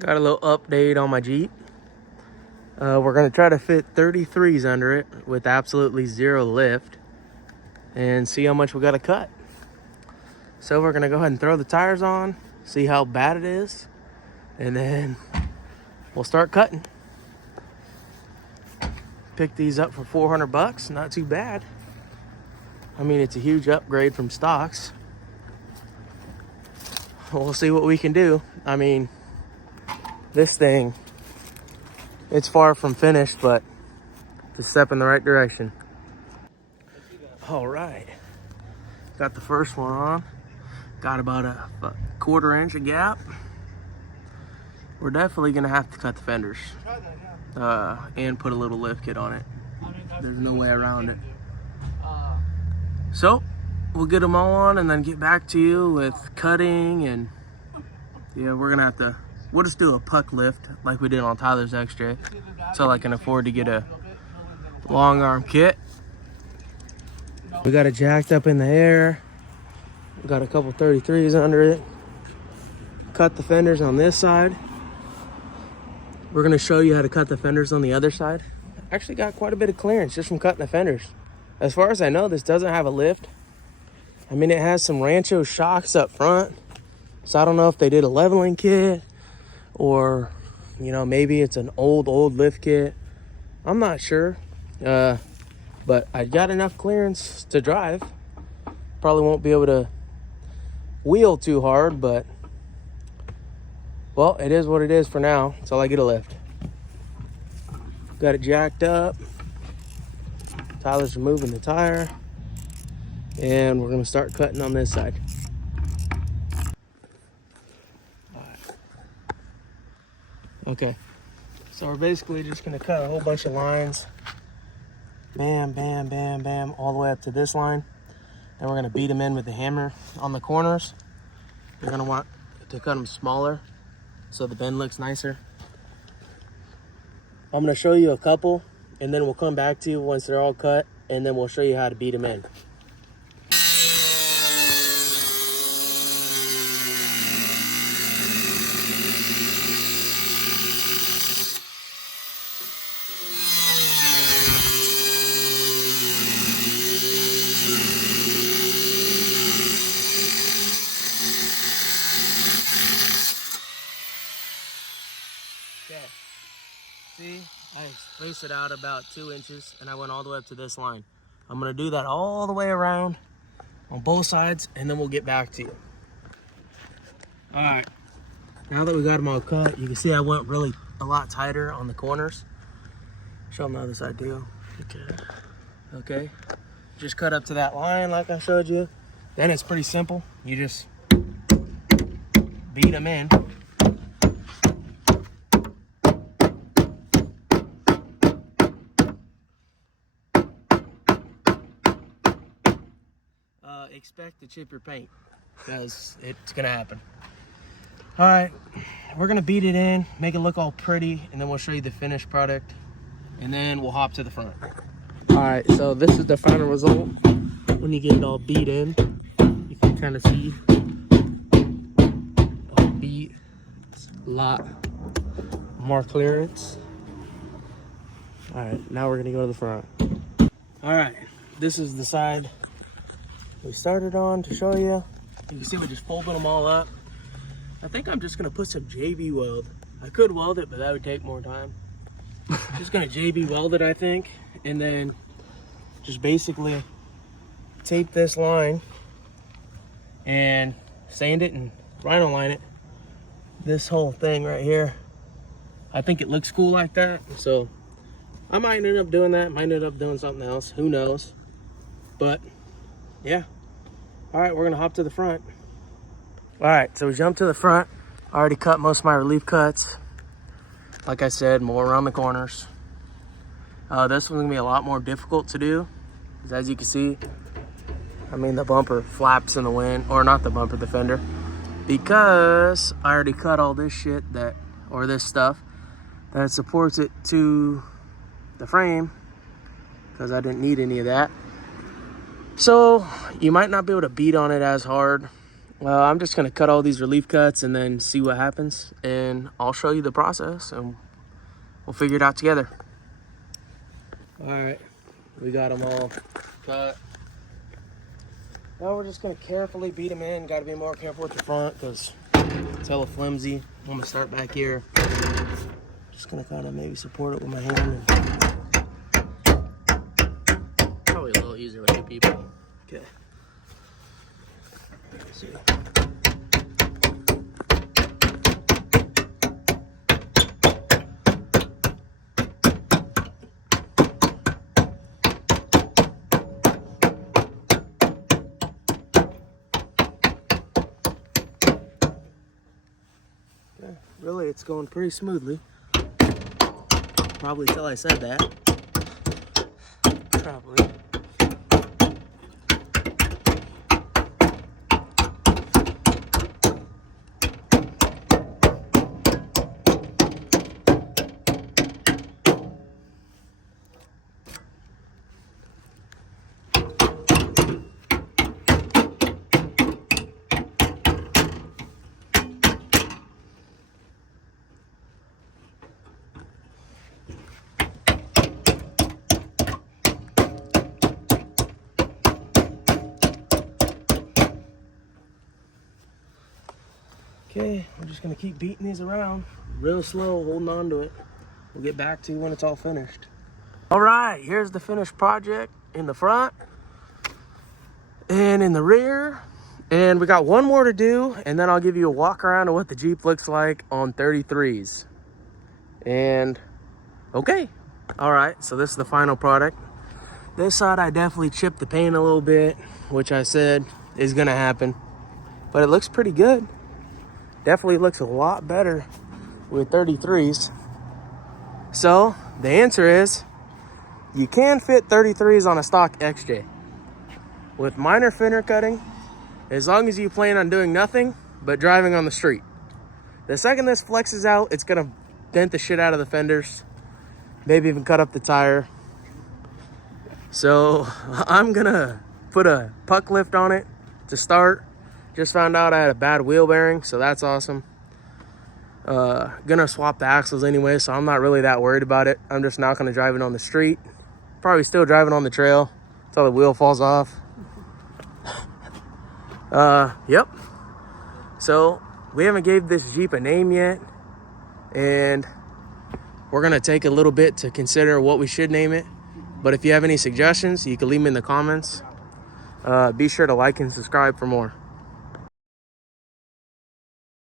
Got a little update on my Jeep. We're gonna try to fit 33s under it with absolutely zero lift and see how much we gotta cut. So we're gonna go ahead and throw the tires on, see how bad it is, and then we'll start cutting. Picked these up for 400 bucks, not too bad. I mean, it's a huge upgrade from stocks. We'll see what we can do. I mean, this thing, it's far from finished, but it's a step in the right direction. All right, got the first one on. Got about a 1/4 inch of gap. We're definitely gonna have to cut the fenders and put a little lift kit on it. There's no way around it. So we'll get them all on and then get back to you with cutting. And yeah, we'll just do a puck lift like we did on Tyler's X-Ray, so I can afford to get a long arm kit. We got it jacked up in the air. We got a couple 33s under it. Cut the fenders on this side. We're gonna show you how to cut the fenders on the other side. Actually got quite a bit of clearance just from cutting the fenders. As far as I know, this doesn't have a lift. I mean, it has some Rancho shocks up front. So I don't know if they did a leveling kit or, you know, maybe it's an old lift kit. I'm not sure. But I got enough clearance to drive. Probably won't be able to wheel too hard, but well, it is what it is for now until I get a lift. Got it jacked up. Tyler's removing the tire, and we're gonna start cutting on this side. All right. Okay, so we're basically just gonna cut a whole bunch of lines. Bam, bam, bam, bam, all the way up to this line. Then we're gonna beat them in with the hammer on the corners. You're gonna want to cut them smaller so the bend looks nicer. I'm gonna show you a couple, and then we'll come back to you once they're all cut, and then we'll show you how to beat them in. Okay, see, I spaced it out about 2 inches and I went all the way up to this line. I'm gonna do that all the way around on both sides, and then we'll get back to you. All right, now that we got them all cut, you can see I went really a lot tighter on the corners. Show them the other side too. Okay, just cut up to that line like I showed you. Then it's pretty simple. You just beat them in. Expect to chip your paint, because it's gonna happen. All right, we're gonna beat it in, make it look all pretty, and then we'll show you the finished product, and then we'll hop to the front. All right, so this is the final result when you get it all beat in. You can kind of see all beat, a lot more clearance. All right, now we're gonna go to the front. All right, this is the side we started on to show you. You can see we're just folding them all up. I think I'm just gonna put some JB weld. I could weld it, but that would take more time. Just gonna JB weld it, I think, and then just basically tape this line and sand it and rhino line it. This whole thing right here, I think it looks cool like that, so I might end up doing that, might end up doing something else, who knows. But yeah. All right, we're gonna hop to the front. All right, so we jumped to the front. I already cut most of my relief cuts. Like I said, more around the corners. This one's gonna be a lot more difficult to do, because as you can see, I mean, the bumper flaps in the wind, or not the bumper, the fender, because I already cut all this shit this stuff that supports it to the frame, because I didn't need any of that. So you might not be able to beat on it as hard I'm just gonna cut all these relief cuts and then see what happens, and I'll show you the process and we'll figure it out together. All right, we got them all cut. Now we're just gonna carefully beat them in. Gotta be more careful with the front because it's hella flimsy. I'm gonna start back here. Just gonna kind of maybe support it with my hand. Probably a little easier with two people. Okay. Let's see. Okay. Really, it's going pretty smoothly. Probably till I said that. Probably. Okay, we're just gonna keep beating these around real slow, holding on to it. We'll get back to you when it's all finished. All right, here's the finished project in the front and in the rear. And we got one more to do, and then I'll give you a walk around of what the Jeep looks like on 33s. And okay, all right, so this is the final product. This side, I definitely chipped the paint a little bit, which I said is gonna happen, but it looks pretty good. Definitely looks a lot better with 33s. So the answer is you can fit 33s on a stock XJ with minor fender cutting, as long as you plan on doing nothing but driving on the street. The second this flexes out, it's gonna dent the shit out of the fenders, maybe even cut up the tire. So I'm gonna put a puck lift on it to start. Just found out I had a bad wheel bearing, so that's awesome. Gonna swap the axles anyway, so I'm not really that worried about it. I'm just not gonna drive it on the street. Probably still driving on the trail until the wheel falls off. Yep. So we haven't gave this Jeep a name yet, and we're gonna take a little bit to consider what we should name it. But if you have any suggestions, you can leave them in the comments. Be sure to like and subscribe for more.